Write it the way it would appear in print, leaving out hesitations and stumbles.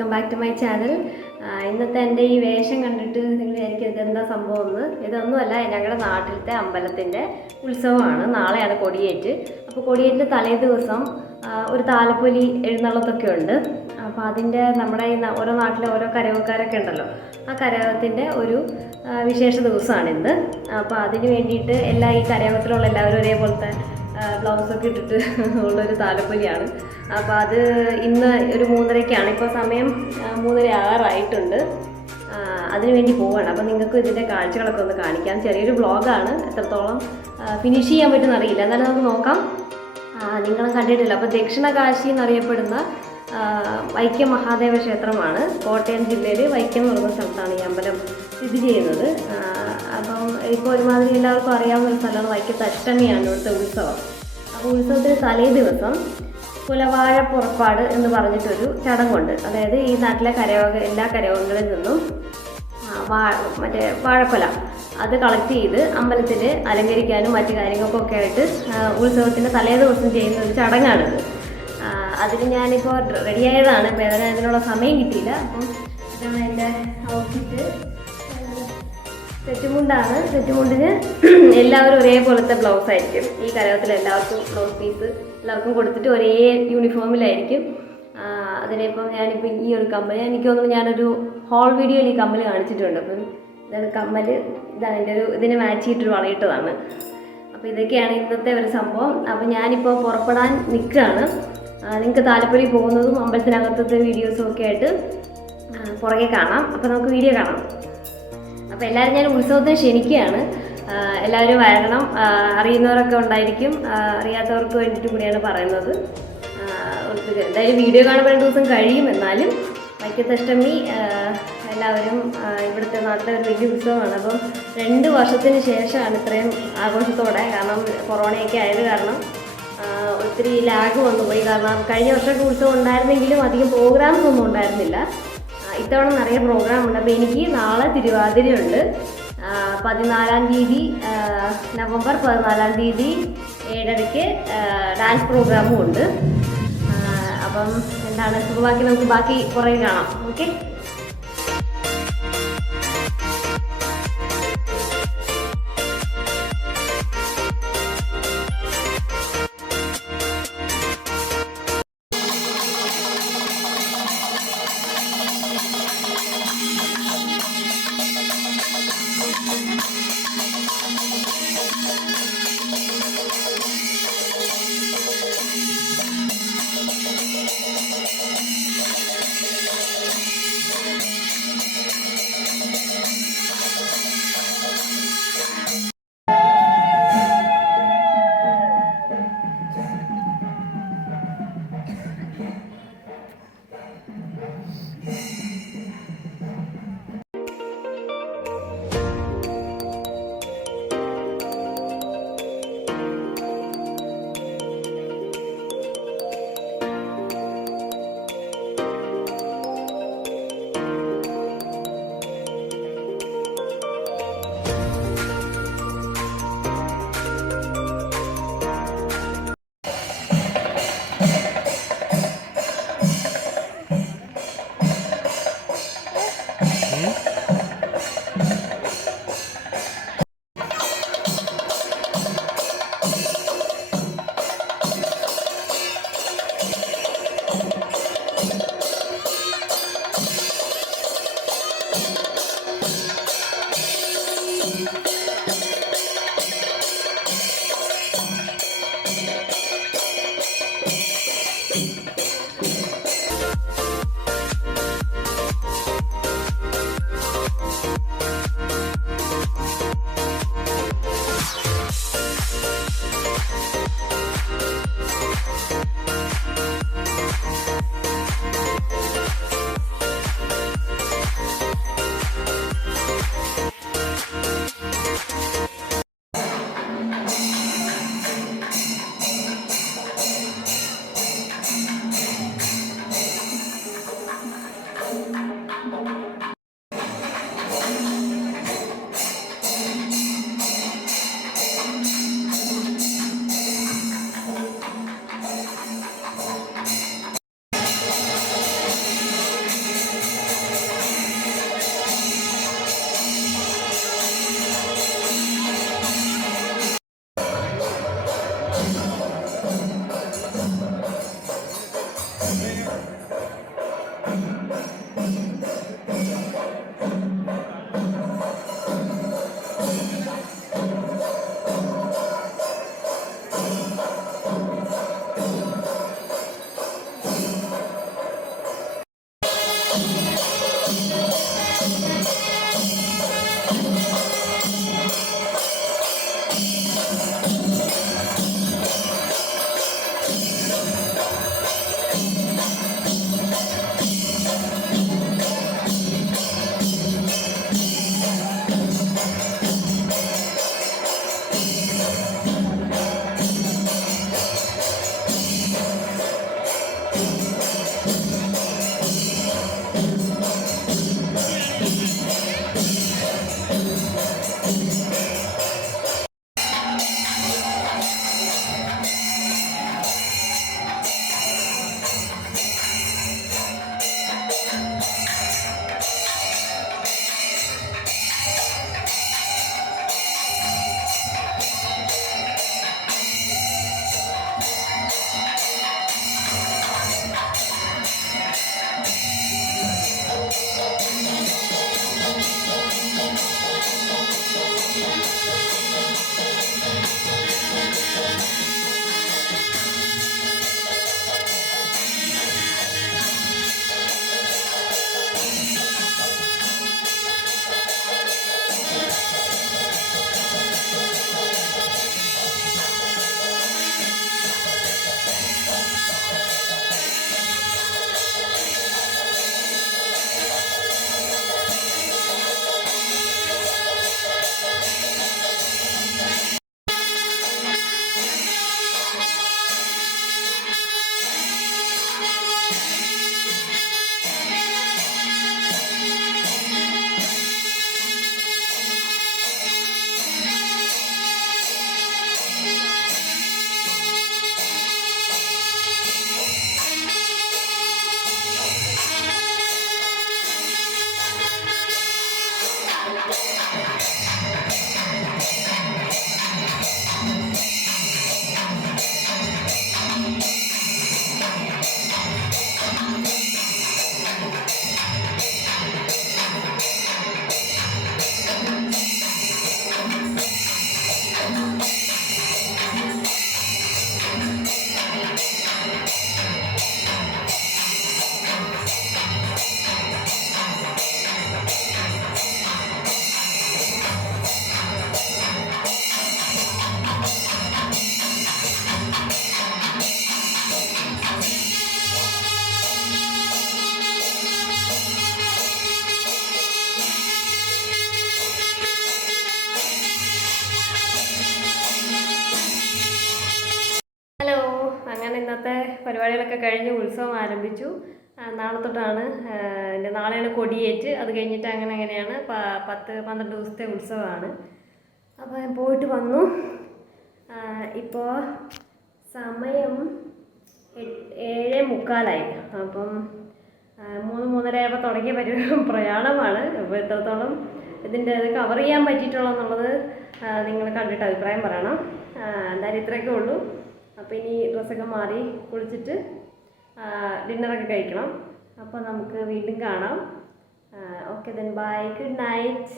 Welcome back to my channel. ഇന്നത്തെ എൻ്റെ ഈ വേഷം കണ്ടിട്ട് നിങ്ങൾ വിചാരിക്കും ഇതെന്താ സംഭവം എന്ന്. ഇതൊന്നുമല്ല, ഞങ്ങളുടെ നാട്ടിലത്തെ അമ്പലത്തിൻ്റെ ഉത്സവമാണ്. നാളെയാണ് കൊടിയേറ്റ്. അപ്പോൾ കൊടിയേറ്റിൻ്റെ തലേ ദിവസം ഒരു താലപ്പൊലി എഴുന്നള്ളത്തൊക്കെ ഉണ്ട്. അപ്പോൾ അതിൻ്റെ നമ്മുടെ ഈ ഓരോ നാട്ടിലെ ഓരോ കരകക്കാരൊക്കെ ഉണ്ടല്ലോ, ആ കരകത്തിൻ്റെ ഒരു വിശേഷ ദിവസമാണിന്ന്. അപ്പോൾ അതിന് വേണ്ടിയിട്ട് ഈ കരകത്തിലുള്ള എല്ലാവരും ഒരേപോലത്തെ ബ്ലൗസൊക്കെ ഇട്ടിട്ട് ഉള്ളൊരു താലപ്പൊലിയാണ്. അപ്പോൾ അത് ഇന്ന് ഒരു 3:30-ക്കാണ്. ഇപ്പോൾ സമയം 3:06 അതിനു വേണ്ടി പോവുകയാണ്. അപ്പോൾ നിങ്ങൾക്ക് ഇതിൻ്റെ കാഴ്ചകളൊക്കെ ഒന്ന് കാണിക്കാം. ചെറിയൊരു വ്ളോഗാണ്, എത്രത്തോളം ഫിനിഷ് ചെയ്യാൻ പറ്റുമെന്ന് അറിയില്ല, എന്നാലും നമുക്ക് നോക്കാം. നിങ്ങളും കണ്ടിട്ടില്ല. അപ്പോൾ ദക്ഷിണ കാശി എന്നറിയപ്പെടുന്ന വൈക്കം മഹാദേവ ക്ഷേത്രമാണ്. കോട്ടയം ജില്ലയിൽ വൈക്കം എന്ന് പറയുന്ന സ്ഥലത്താണ് ഈ അമ്പലം സ്ഥിതി ചെയ്യുന്നത്. അപ്പം ഇപ്പോൾ ഒരുമാതിരി എല്ലാവർക്കും അറിയാവുന്ന ഒരു സ്ഥലമാണ്. വൈക്കത്തഷ്ടമിയാണ് ഇവിടുത്തെ ഉത്സവം. അപ്പോൾ ഉത്സവത്തിന് തലേ ദിവസം കുലവാഴ പുറപ്പാട് എന്ന് പറഞ്ഞിട്ടൊരു ചടങ്ങുണ്ട്. അതായത് ഈ നാട്ടിലെ എല്ലാ കരയോഗങ്ങളിൽ നിന്നും മറ്റേ വാഴക്കൊല അത് കളക്ട് ചെയ്ത് അമ്പലത്തിൽ അലങ്കരിക്കാനും മറ്റു കാര്യങ്ങൾക്കൊക്കെ ആയിട്ട് ഉത്സവത്തിൻ്റെ തലേ ദിവസം ചെയ്യുന്ന ഒരു ചടങ്ങാണിത്. അതിന് ഞാനിപ്പോൾ റെഡിയായതാണ്. ഇപ്പോൾ ഏതായാലും അതിനുള്ള സമയം കിട്ടിയില്ല. അപ്പം ഇതാണ് എൻ്റെ ഔട്ട്ഫിറ്റ്. സെറ്റുമുണ്ടാണ്. സെറ്റുമുണ്ടിന് എല്ലാവരും ഒരേപോലത്തെ ബ്ലൗസ് ആയിരിക്കും. ഈ കരകത്തിൽ എല്ലാവർക്കും ബ്ലൗസ് പീസ് എല്ലാവർക്കും കൊടുത്തിട്ട് ഒരേ യൂണിഫോമിലായിരിക്കും. അതിനിപ്പം ഞാനിപ്പോൾ ഈ ഒരു കമ്മൽ, എനിക്ക് തോന്നുന്നു ഞാനൊരു ഹോൾ വീഡിയോയിൽ ഈ കമ്മൽ കാണിച്ചിട്ടുണ്ട്. അപ്പം ഇതാണ് കമ്മൽ. ഇതാണ് എൻ്റെ ഇതിനെ മാച്ച് ചെയ്തിട്ടൊരു വളയിട്ടതാണ്. അപ്പോൾ ഇതൊക്കെയാണ് ഇന്നത്തെ ഒരു സംഭവം. അപ്പോൾ ഞാനിപ്പോൾ പുറപ്പെടാൻ നിൽക്കുകയാണ്. നിങ്ങൾക്ക് താലപ്പൊലി പോകുന്നതും അമ്പലത്തിനകത്തത്തെ വീഡിയോസും ഒക്കെ ആയിട്ട് പുറകെ കാണാം. അപ്പോൾ നമുക്ക് വീഡിയോ കാണാം. അപ്പോൾ എല്ലാവരും ഞാൻ ഉത്സവത്തിന് ക്ഷണിക്കുകയാണ്. എല്ലാവരും വരണം. അറിയുന്നവരൊക്കെ ഉണ്ടായിരിക്കും, അറിയാത്തവർക്ക് വേണ്ടിയിട്ട് കൂടിയാണ് പറയുന്നത്. എന്തായാലും വീഡിയോ കാണുമ്പോൾ 2 ദിവസം കഴിയും. എന്നാലും വൈക്കത്തഷ്ടമി എല്ലാവരും ഇവിടുത്തെ നാട്ടിലെ ഒരു വലിയ ഉത്സവമാണ്. അപ്പം 2 വർഷത്തിന് ശേഷമാണ് ഇത്രയും ആഘോഷത്തോടെ. കാരണം കൊറോണയൊക്കെ ആയത് കാരണം ഒത്തിരി ലാഗ് വന്നുപോയി. കാരണം കഴിഞ്ഞ വർഷമൊക്കെ ഉത്സവം ഉണ്ടായിരുന്നെങ്കിലും അധികം പ്രോഗ്രാംസ് ഒന്നും ഉണ്ടായിരുന്നില്ല. ഇത്തവണ നിറയെ പ്രോഗ്രാം ഉണ്ട്. അപ്പോൾ എനിക്ക് നാളെ തിരുവാതിരയുണ്ട്. 14-ാം തീയതി നവംബർ 14-ാം തീയതി 7:30-ക്ക് ഡാൻസ് പ്രോഗ്രാമും ഉണ്ട്. അപ്പം എന്താണ് നമുക്ക് ബാക്കി കുറേ കാണാം. ഓക്കെ. അങ്ങനെ ഇന്നത്തെ പരിപാടികളൊക്കെ കഴിഞ്ഞ് ഉത്സവം ആരംഭിച്ചു. നാളെ തൊട്ടാണ് നാളെയാണ് കൊടിയേറ്റ്. അത് കഴിഞ്ഞിട്ട് അങ്ങനെയാണ് 10-12 ദിവസത്തെ ഉത്സവമാണ്. അപ്പോൾ ഞാൻ പോയിട്ട് വന്നു. ഇപ്പോൾ സമയം 7:45. അപ്പം 3-3:30 തുടങ്ങിയ പ്രയാണമാണ്. അപ്പോൾ എത്രത്തോളം ഇതിൻ്റെ അത് കവർ ചെയ്യാൻ പറ്റിയിട്ടുള്ളതെന്നുള്ളത് നിങ്ങൾ കണ്ടിട്ട് അഭിപ്രായം പറയണം. എന്തായാലും ഇത്രയൊക്കെ ഉള്ളൂ. അപ്പോൾ ഇനി ഡ്രസ്സൊക്കെ മാറി കുളിച്ചിട്ട് ഡിന്നറൊക്കെ കഴിക്കണം. അപ്പോൾ നമുക്ക് വീണ്ടും കാണാം. Okay then bye, good night.